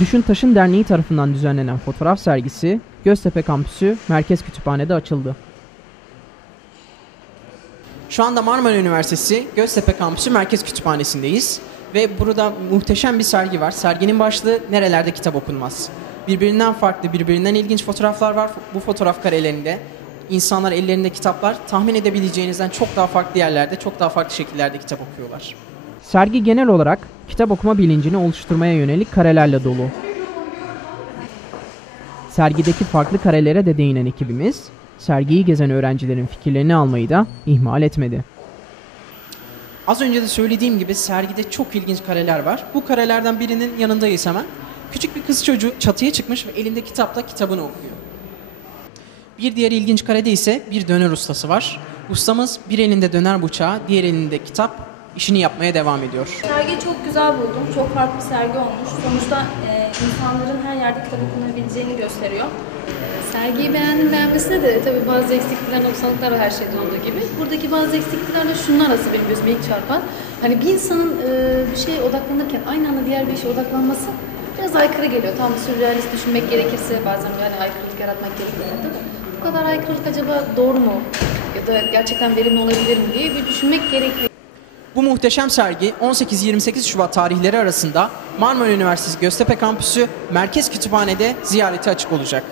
Düşün Taşın Derneği tarafından düzenlenen fotoğraf sergisi Göztepe Kampüsü Merkez Kütüphane'de açıldı. Şu anda Marmara Üniversitesi Göztepe Kampüsü Merkez Kütüphanesi'ndeyiz. Ve burada muhteşem bir sergi var. Serginin başlığı Nerelerde Kitap Okunmaz. Birbirinden farklı, birbirinden ilginç fotoğraflar var. Bu fotoğraf karelerinde insanlar ellerinde kitaplar tahmin edebileceğinizden çok daha farklı yerlerde, çok daha farklı şekillerde kitap okuyorlar. Sergi genel olarak kitap okuma bilincini oluşturmaya yönelik karelerle dolu. Sergideki farklı karelere de değinen ekibimiz, sergiyi gezen öğrencilerin fikirlerini almayı da ihmal etmedi. Az önce de söylediğim gibi sergide çok ilginç kareler var. Bu karelerden birinin yanındayız hemen. Küçük bir kız çocuğu çatıya çıkmış ve elinde kitapla kitabını okuyor. Bir diğer ilginç karede ise bir döner ustası var. Ustamız bir elinde döner bıçağı, diğer elinde kitap işini yapmaya devam ediyor. Sergiyi çok güzel buldum. Çok farklı bir sergi olmuş. Sonuçta e, insanların her yerde kitap okunabileceğini gösteriyor. Sergiyi beğendim beğenmesine de tabii bazı eksiklikler, noksanlıklar var her şeyden olduğu gibi. Buradaki bazı eksiklikler de şunlar aslında benim gözüme ilk çarpan. Hani bir insanın e, bir şeye odaklanırken aynı anda diğer bir işe odaklanması biraz aykırı geliyor. Tam sürrealist düşünmek gerekirse bazen yani aykırılık yaratmak gerekiyor. Değil mi? Bu kadar aykırılık acaba doğru mu? Ya da gerçekten verimli olabilir mi diye bir düşünmek gerekiyor. Bu muhteşem sergi 18-28 Şubat tarihleri arasında Marmara Üniversitesi Göztepe Kampüsü Merkez Kütüphane'de ziyareti açık olacak.